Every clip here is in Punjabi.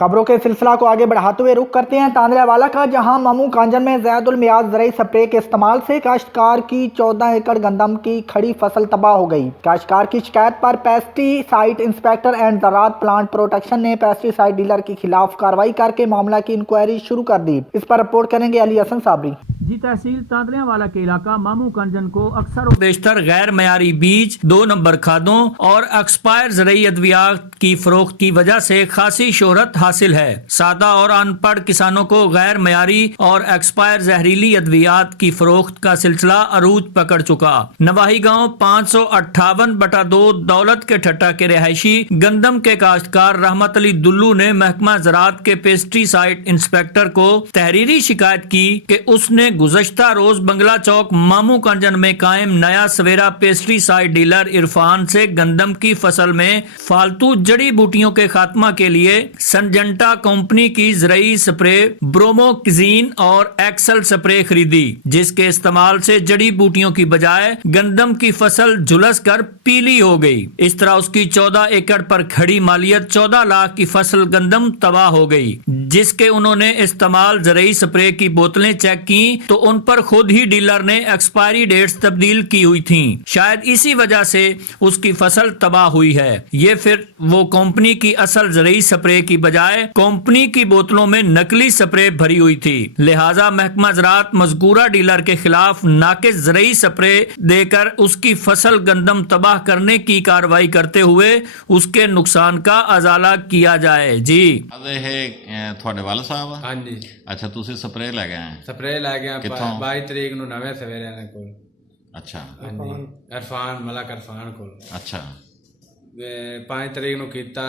खबरों के सिलसिला को आगे बढ़ाते हुए रुख करते हैं तांदरावाला का, जहां मामू कांजन में ज़ैदुल मियाज ज़रई स्प्रे के इस्तेमाल से काश्तकार की 14 एकड़ गंदम की खड़ी फसल तबाह हो गई। काश्तकार की शिकायत पर पेस्टिसाइड इंस्पेक्टर एंड ज़राअत प्लांट प्रोटेक्शन ने पेस्टिसाइड डीलर के खिलाफ कार्रवाई करके मामला की इंक्वायरी शुरू कर दी। इस पर रिपोर्ट करेंगे अली हसन साबरी। जी तहसील तांदरावाला के इलाका मामू कांजन को अक्सर बेशतर गैर मयारी बीज, 2 नंबर खादों और एक्सपायर ज़रई अद्वियात की फरोख्त की वजह से खासी शोहरत हासिल है। सादा और अनपढ़ किसानों को गैर मयारी और एक्सपायर जहरीली अद्वियात की फरोख्त का सिलसिला अरूज पकड़ चुका। नवाही गांव 558/2 दौलत के ठट्टा के रहायशी गंदम के काश्तकार रहमत अली दुल्लू ने महकमा ज़राअत के पेस्टिसाइड इंस्पेक्टर को तहरीरी शिकायत की कि उसने गुज़श्ता रोज बंगला चौक मामू कांजन में कायम नया सवेरा पेस्टिसाइड डीलर इरफान से गंदम की फसल में फालतू जड़ी बूटियों के खात्मा के लिए संजंटा कंपनी की ज़रई स्प्रे ब्रोमोक्सिन और एक्सल स्प्रे खरीदी, जिसके इस्तेमाल से जड़ी बूटियों की बजाय गंदम की फसल झुलस कर पीली हो गई। इस तरह उसकी 14 एकड़ पर खड़ी मालियत 14 लाख की फसल गंदम तबाह हो गई। जिसके उन्होंने इस्तेमाल ज़रई स्प्रे की बोतलें चेक की तो उन पर खुद ही डीलर ने एक्सपायरी डेट्स तब्दील की हुई थी। शायद इसी वजह से उसकी फसल तबाह हुई है। ये फिर वो कंपनी की असल ज़रई स्प्रे की बजाय कंपनी की बोतलों में नकली स्प्रे भरी हुई थी। लिहाजा महकमा ज़राअत मज़कूरा डीलर के खिलाफ नाकिस ज़रई स्प्रे देकर उसकी फसल गंदम तबाह करने की कार्रवाई करते हुए उसके नुकसान का अजाला किया जाए। जी ਤੁਹਾਡੇ ਵਾਲ ਸਾਹਿਬ ਆ? ਹਾਂਜੀ। ਅੱਛਾ, ਤੁਸੀਂ ਸਪਰੇਅ ਲੈ ਗਏ ਆ? ਸਪਰੇਅ ਲੈ ਗਿਆ ਕਿੱਥੋਂ? 22 ਤਰੀਕ ਨੂੰ ਨਵੇਂ ਸਵੇਰਿਆਂ ਦੇ ਕੋਲ। ਅੱਛਾ। ਹਾਂਜੀ, ਇਰਫਾਨ ਮਲਕ ਇਰਫਾਨ ਕੋਲ। ਅੱਛਾ। 5 ਤਰੀਕ ਨੂੰ ਕੀਤਾ,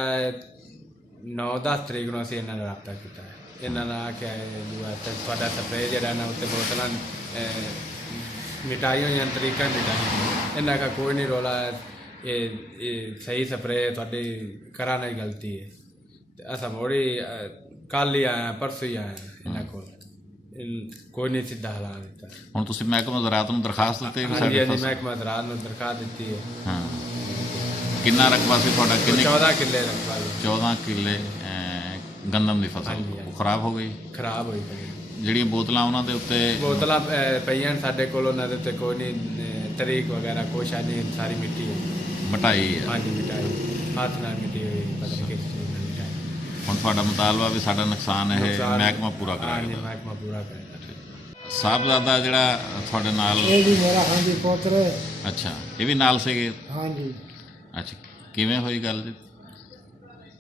9-10 ਤਰੀਕ ਨੂੰ ਅਸੀਂ ਇਹਨਾਂ ਨਾਲ ਰਾਬਤਾ ਕੀਤਾ। ਇਹਨਾਂ ਨੇ ਆਖਿਆ ਤੁਹਾਡਾ ਸਪਰੇਅ ਜਿਹੜਾ ਨਾ ਉੱਤੇ ਬੋਤਲਾਂ ਮਿਟਾਈ ਹੋਈਆਂ ਤਰੀਕਾ ਮਿਟਾਈ। ਇਹਨਾਂ ਦਾ ਕੋਈ ਨਹੀਂ ਰੋਲਾ, ਇਹ ਸਹੀ ਸਪਰੇਅ ਤੁਹਾਡੀ ਕਰਾਂ ਨਹੀਂ ਗਲਤੀ ਹੈ। असा मोड़ी कल ही आया, परसों ही आया इन्होंने को कोई नहीं सीधा हला दिता। ਹੁਣ ਤੁਸੀਂ ਮਹਿਕਮਾ ज़राअत ਨੂੰ ਦਰਖਾਸਤ ਦਿੱਤੀ? ਹਾਂਜੀ, ਮਹਿਕਮਾ ज़राअत ਨੂੰ ਦਰਖਾਸਤ ਦਿੱਤੀ ਹੈ। ਹਾਂ, ਕਿੰਨਾ ਰਕਬਾ ਸੀ ਤੁਹਾਡਾ? ਕਿੰਨੇ? 14 ਕਿੱਲੇ ਰਕਬਾ। 14 ਕਿੱਲੇ ਗੰਦਮ ਦੀ ਫਸਲ ਉਹ ਖਰਾਬ ਹੋ ਗਈ? ਖਰਾਬ ਹੋਈ ਪਈ। ਜਿਹੜੀਆਂ ਬੋਤਲਾਂ ਉਹਨਾਂ ਦੇ ਉੱਤੇ ਬੋਤਲਾਂ ਪਈਆਂ ਸਾਡੇ ਕੋਲ, ਉਹਨਾਂ ਦੇ ਉੱਤੇ ਕੋਈ ਨਹੀਂ ਤਰੀਕ ਵਗੈਰਾ ਕੁਛ ਨਹੀਂ, ਸਾਰੀ ਮਿੱਟੀ ਹੈ, ਮਟਾਈ ਹੈ। ਹਾਂਜੀ, ਮਿਟਾਈ ਹੱਥ ਨਾਲ ਮਿੱਟੀ ਹੋਈ, ਪਤਾ ਨਹੀਂ ਕਿਸ ਚੀਜ਼ ਨਾਲ ਮਿਟਾਈ। ਹੁਣ ਤੁਹਾਡਾ ਮੁਤਾਲਬਾ ਵੀ ਸਾਡਾ ਨੁਕਸਾਨ ਇਹ ਮਹਿਕਮਾ ਪੂਰਾ ਕਰਾਏਗਾ? ਹਾਂਜੀ, ਮਹਿਕਮਾ ਪੂਰਾ ਕਰੇਗਾ। ਸਾਹਿਬਜ਼ਾਦਾ ਜਿਹੜਾ ਤੁਹਾਡੇ ਨਾਲ? ਇਹ ਵੀ ਮੇਰਾ ਹਾਂਜੀ ਪੁੱਤਰ ਹੈ। ਅੱਛਾ, ਇਹ ਵੀ ਨਾਲ ਸੀਗੇ? ਹਾਂਜੀ। ਅੱਛਾ, ਕਿਵੇਂ ਹੋਈ ਗੱਲ ਜੀ?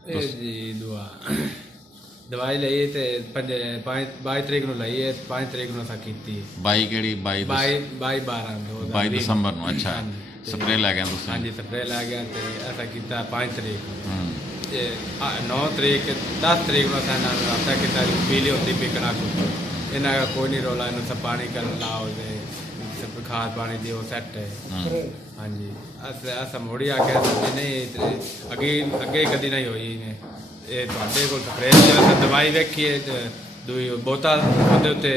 ਇਹ ਜੀ ਦਵਾਈ ਲਈ ਤੇ 22 ਤਰੀਕ ਨੂੰ ਲਈ ਹੈ, 5 ਤਰੀਕ ਨੂੰ ਅਸਾਂ ਕੀਤੀ। 22 ਕਿਹੜੀ? 22 ਦਸੰਬਰ ਨੂੰ। ਅੱਛਾ, ਸਪਰੇਅ ਲੈ ਗਿਆ ਤੁਸੀਂ? ਹਾਂਜੀ, ਸਪਰੇਅ ਲੈ ਗਿਆ ਤੇ ਅਸਾਂ ਕੀਤਾ 5 ਤਰੀਕ ਨੂੰ। 9 ਤਰੀਕ 10 ਤਰੀਕ ਨੂੰ ਅਸਾਂ ਨਾਲ ਰਾਬਤਾ ਕੀਤਾ, ਪੀਲੀ ਹੁੰਦੀ ਪਿਕਣਾ ਕੁ ਇਹਨਾਂ ਦਾ ਕੋਈ ਨਹੀਂ ਰੋਲਾ, ਇਹਨੂੰ ਸਭ ਪਾਣੀ ਕਰ ਲਾਓ ਤੇ ਸਭ ਖਾਦ ਪਾਣੀ ਦਿਓ, ਸੈੱਟ ਹੈ। ਹਾਂਜੀ, ਅਸਾਂ ਮੋੜੀ ਆ ਕੇ ਨਹੀਂ ਅੱਗੇ ਕਦੀ ਨਹੀਂ ਹੋਈ ਨੇ। ਇਹ ਤੁਹਾਡੇ ਕੋਲ ਸਪਰੇਅ ਦਵਾਈ ਵੇਖੀਏ ਦੂਈ ਬੋਤਲ ਉਹਦੇ ਉੱਤੇ।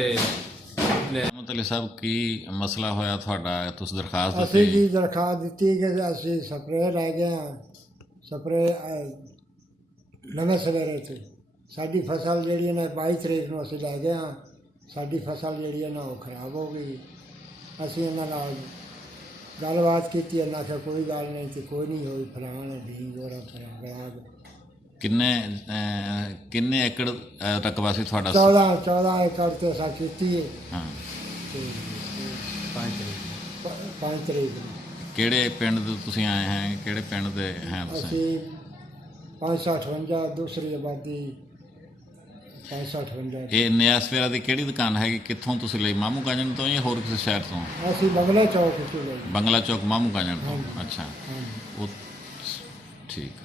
ਮਤਲਬ ਸਾਹਿਬ ਕੀ ਮਸਲਾ ਹੋਇਆ ਤੁਹਾਡਾ? ਤੁਸੀਂ ਦਰਖਾਸਤ ਦਿੱਤੀ? ਅਸੀਂ ਜੀ ਦਰਖਾਸਤ ਦਿੱਤੀ ਕਿ ਅਸੀਂ ਸਪਰੇਅ ਲੈ ਗਏ ਹਾਂ। ਸਪਰੇਅ ਨਵੇਂ ਸਵੇਰੇ ਤੇ ਸਾਡੀ ਫਸਲ ਜਿਹੜੀ ਨਾ 22 ਤਰੀਕ ਨੂੰ ਅਸੀਂ ਲੈ ਗਏ ਹਾਂ। ਸਾਡੀ ਫਸਲ ਜਿਹੜੀ ਹੈ ਨਾ ਉਹ ਖਰਾਬ ਹੋ ਗਈ। ਅਸੀਂ ਇਹਨਾਂ ਨਾਲ ਗੱਲਬਾਤ ਕੀਤੀ, ਇਹਨਾਂ ਆਖਿਆ ਕੋਈ ਗੱਲ ਨਹੀਂ ਤੇ ਕੋਈ ਨਹੀਂ ਹੋਈ, ਫਲਾਣ ਢੀਂਗ ਹੋਰਾ ਫਲਾਣ। ਕਿੰਨੇ ਏਕੜ ਰਕਬਾ ਸੀ ਤੁਹਾਡਾ? 14 ਏਕੜ ਤੇ ਅਸਾਂ ਕੀਤੀ ਹੈ। ਹਾਂ, 5 ਤਰੀਕ ਨੂੰ। ਕਿਹੜੇ ਪਿੰਡ ਦੇ ਤੁਸੀਂ ਆਏ ਹੈ? ਕਿਹੜੇ ਪਿੰਡ ਦੇ ਹੈ ਤੁਸੀਂ? ਅਸੀਂ 558 ਦੂਸਰੀ ਆਬਾਦੀ 558। ਇਹ ਨਿਆ ਸਵੇਰਾ ਦੀ ਕਿਹੜੀ ਦੁਕਾਨ ਹੈਗੀ? ਕਿੱਥੋਂ ਤੁਸੀਂ ਲਈ? ਮਾਮੂ ਕਾਂਜਨ ਤੋਂ ਜਾਂ ਹੋਰ ਕਿਸੇ ਸ਼ਹਿਰ ਤੋਂ? ਅਸੀਂ ਬੰਗਲਾ ਚੌਕ ਤੋਂ ਲਈ। ਬੰਗਲਾ ਚੌਕ ਮਾਮੂ ਕਾਂਜਨ ਤੋਂ? ਅੱਛਾ, ਹਾਂਜੀ। ਉਹ ਠੀਕ।